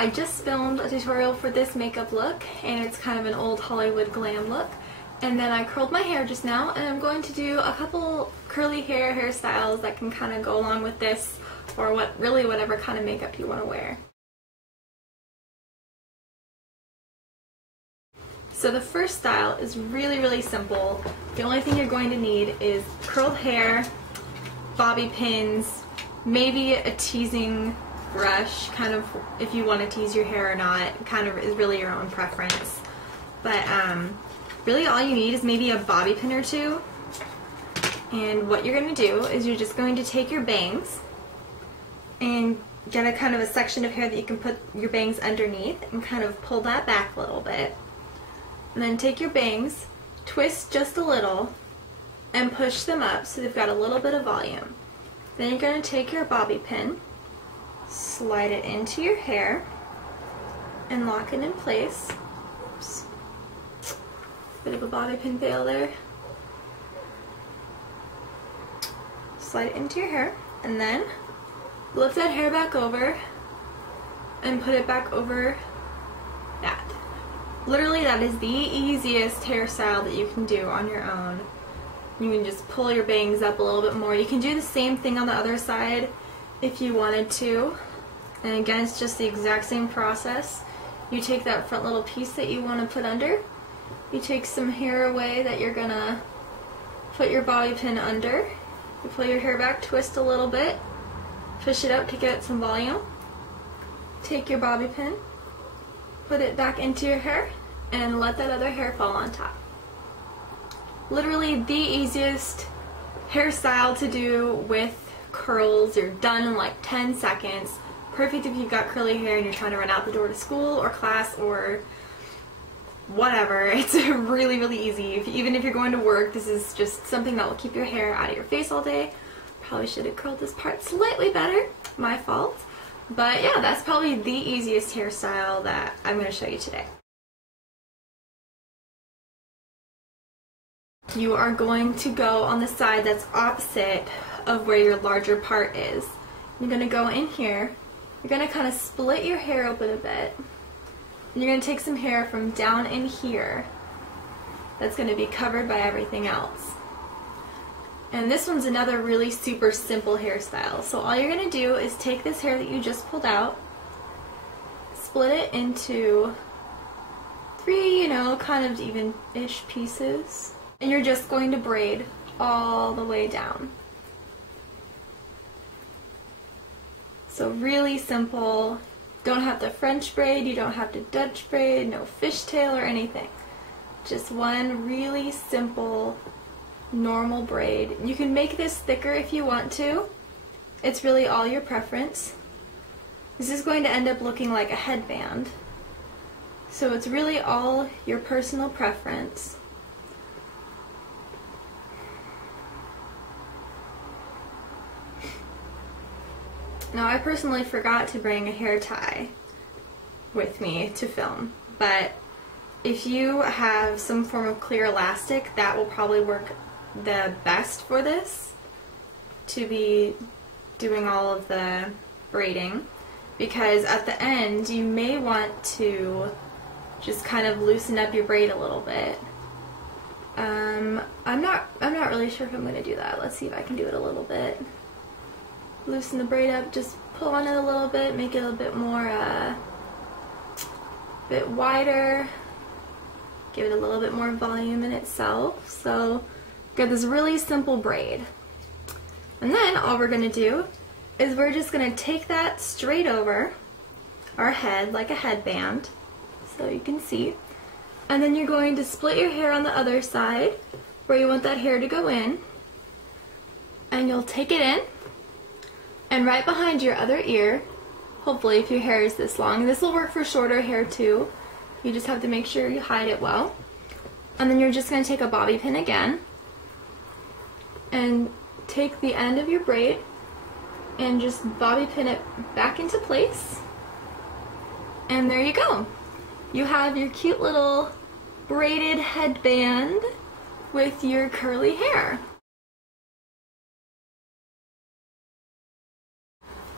I just filmed a tutorial for this makeup look, and it's kind of an old Hollywood glam look. And then I curled my hair just now, and I'm going to do a couple curly hairstyles that can kind of go along with this, or whatever kind of makeup you want to wear. So the first style is really simple. The only thing you're going to need is curled hair, bobby pins, maybe a teasing brush, kind of if you want to tease your hair or not, kind of is really your own preference. But really all you need is maybe a bobby pin or two. And what you're going to do is you're just going to take your bangs and get a kind of a section of hair that you can put your bangs underneath and kind of pull that back a little bit. And then take your bangs, twist just a little, and push them up so they've got a little bit of volume. Then you're going to take your bobby pin, slide it into your hair, and lock it in place. Oops. Bit of a bobby pin fail there. Slide it into your hair, and then lift that hair back over and put it back over that. Literally, that is the easiest hairstyle that you can do on your own. You can just pull your bangs up a little bit more. You can do the same thing on the other side if you wanted to. And again, it's just the exact same process. You take that front little piece that you want to put under. You take some hair away that you're gonna put your bobby pin under. You pull your hair back, twist a little bit, push it up to get some volume. Take your bobby pin, put it back into your hair, and let that other hair fall on top. Literally the easiest hairstyle to do with curls. You're done in like 10 seconds. Perfect if you've got curly hair and you're trying to run out the door to school or class or whatever. It's really easy. Even if you're going to work, this is just something that will keep your hair out of your face all day. Probably should have curled this part slightly better. My fault. But yeah, that's probably the easiest hairstyle that I'm going to show you today. You are going to go on the side that's opposite of where your larger part is. You're going to go in here. You're going to kind of split your hair open a bit. And you're going to take some hair from down in here that's going to be covered by everything else. And this one's another really super simple hairstyle. So all you're going to do is take this hair that you just pulled out, split it into 3, kind of even-ish pieces. And you're just going to braid all the way down. So really simple. Don't have to French braid, you don't have to Dutch braid, no fishtail or anything. Just one really simple, normal braid. You can make this thicker if you want to. It's really all your preference. This is going to end up looking like a headband. So it's really all your personal preference. Now, I personally forgot to bring a hair tie with me to film, but if you have some form of clear elastic, that will probably work the best for this, to be doing all of the braiding, because at the end you may want to just kind of loosen up your braid a little bit. I'm not really sure if I'm going to do that. Let's see if I can do it a little bit. Loosen the braid up, just pull on it a little bit, make it a bit more, bit wider, give it a little bit more volume in itself. So, got this really simple braid. And then all we're going to do is we're just going to take that straight over our head like a headband, so you can see. And then you're going to split your hair on the other side where you want that hair to go in, and you'll take it in. And right behind your other ear, hopefully if your hair is this long, this will work for shorter hair too. You just have to make sure you hide it well. And then you're just going to take a bobby pin again and take the end of your braid and just bobby pin it back into place. And there you go. You have your cute little braided headband with your curly hair.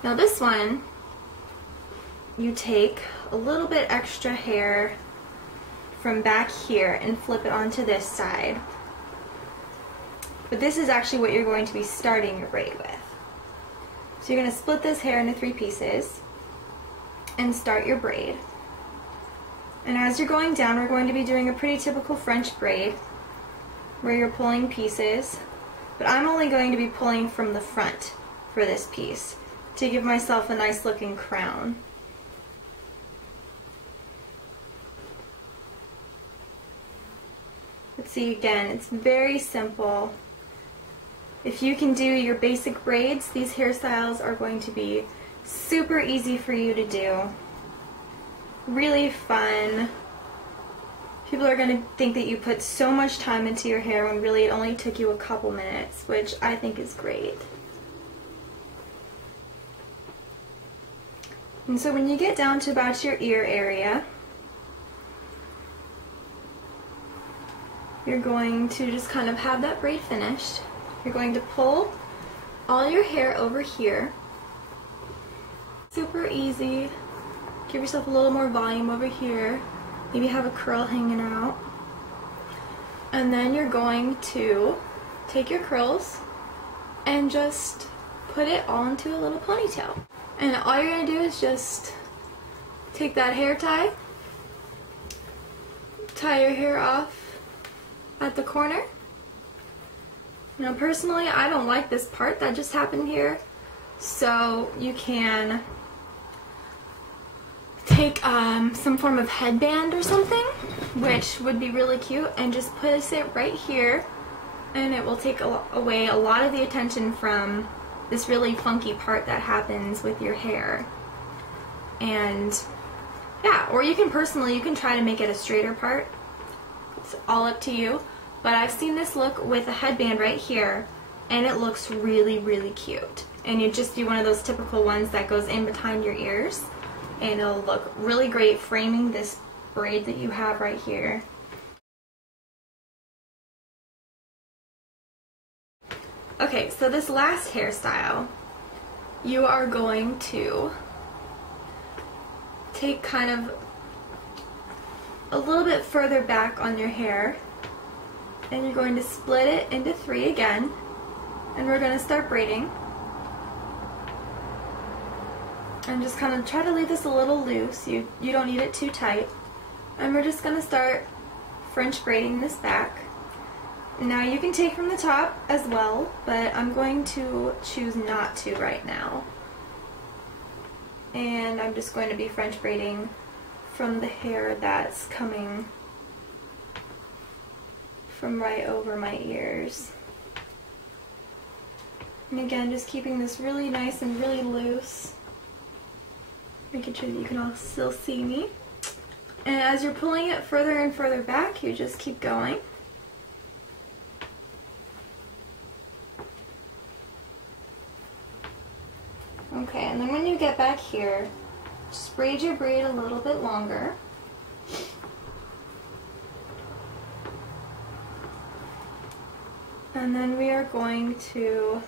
Now this one you take a little bit extra hair from back here and flip it onto this side. But this is actually what you're going to be starting your braid with. So you're going to split this hair into 3 pieces and start your braid. And as you're going down, we're going to be doing a pretty typical French braid where you're pulling pieces, but I'm only going to be pulling from the front for this piece to give myself a nice looking crown. But see, again, it's very simple. If you can do your basic braids, these hairstyles are going to be super easy for you to do. Really fun. People are going to think that you put so much time into your hair when really it only took you a couple minutes, which I think is great. And so when you get down to about your ear area, you're going to just kind of have that braid finished. You're going to pull all your hair over here. Super easy. Give yourself a little more volume over here. Maybe have a curl hanging out. And then you're going to take your curls and just put it all into a little ponytail. And all you're going to do is just take that hair tie, tie your hair off at the corner. Now personally, I don't like this part that just happened here, so you can take some form of headband or something, which would be really cute, and just place it right here, and it will take away a lot of the attention from this really funky part that happens with your hair. And yeah, or you can try to make it a straighter part. It's all up to you. But I've seen this look with a headband right here, and it looks really, really cute. And you just do one of those typical ones that goes in behind your ears, and it'll look really great framing this braid that you have right here. Okay, so this last hairstyle, you are going to take kind of a little bit further back on your hair, and you're going to split it into 3 again, and we're going to start braiding. And just kind of try to leave this a little loose. You don't need it too tight. And we're just going to start French braiding this back. Now you can take from the top as well, but I'm going to choose not to right now. And I'm just going to be French braiding from the hair that's coming from right over my ears. And again, just keeping this really nice and really loose, making sure that you can all still see me. And as you're pulling it further and further back, you just keep going. Okay, and then when you get back here, just braid your braid a little bit longer. And then we are going to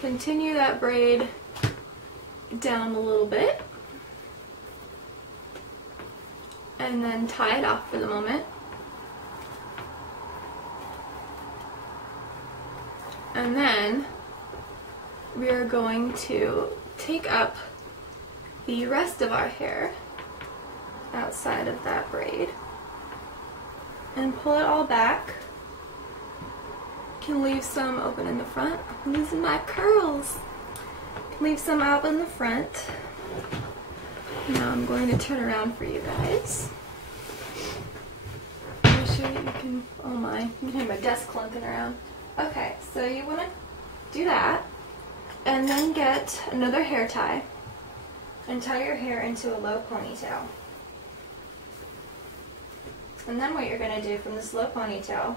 continue that braid down a little bit and then tie it off for the moment. And then we are going to take up the rest of our hair outside of that braid and pull it all back. Can leave some open in the front. I'm using my curls. Can leave some out in the front. Now I'm going to turn around for you guys. Make sure that you can, oh my, you can hear my desk clunking around. Okay, so you want to do that, and then get another hair tie and tie your hair into a low ponytail. And then what you're going to do from this low ponytail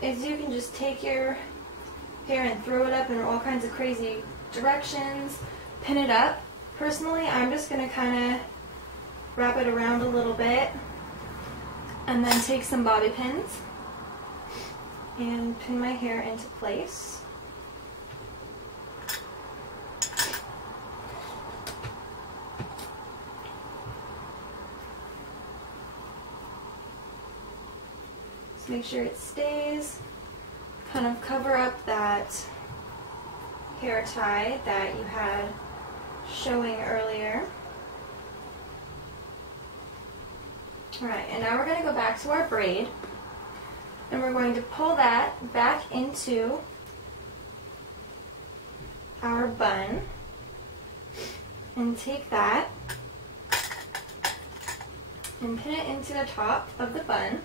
is you can just take your hair and throw it up in all kinds of crazy directions, pin it up. Personally, I'm just going to kind of wrap it around a little bit and then take some bobby pins and pin my hair into place. Just make sure it stays. Kind of cover up that hair tie that you had showing earlier. Alright, and now we're going to go back to our braid, and we're going to pull that back into our bun, and take that and pin it into the top of the bun,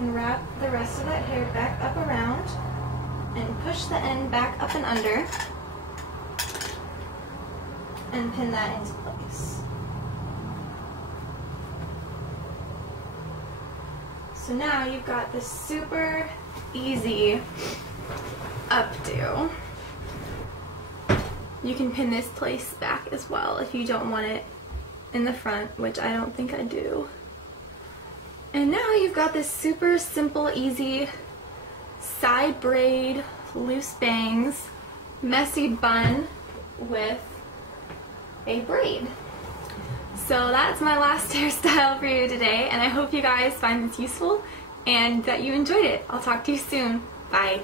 and wrap the rest of that hair back up around, and push the end back up and under, and pin that into place. So now you've got this super easy updo. You can pin this place back as well if you don't want it in the front, which I don't think I do. And now you've got this super simple, easy side braid, loose bangs, messy bun with a braid. So that's my last hairstyle for you today, and I hope you guys find this useful and that you enjoyed it. I'll talk to you soon. Bye.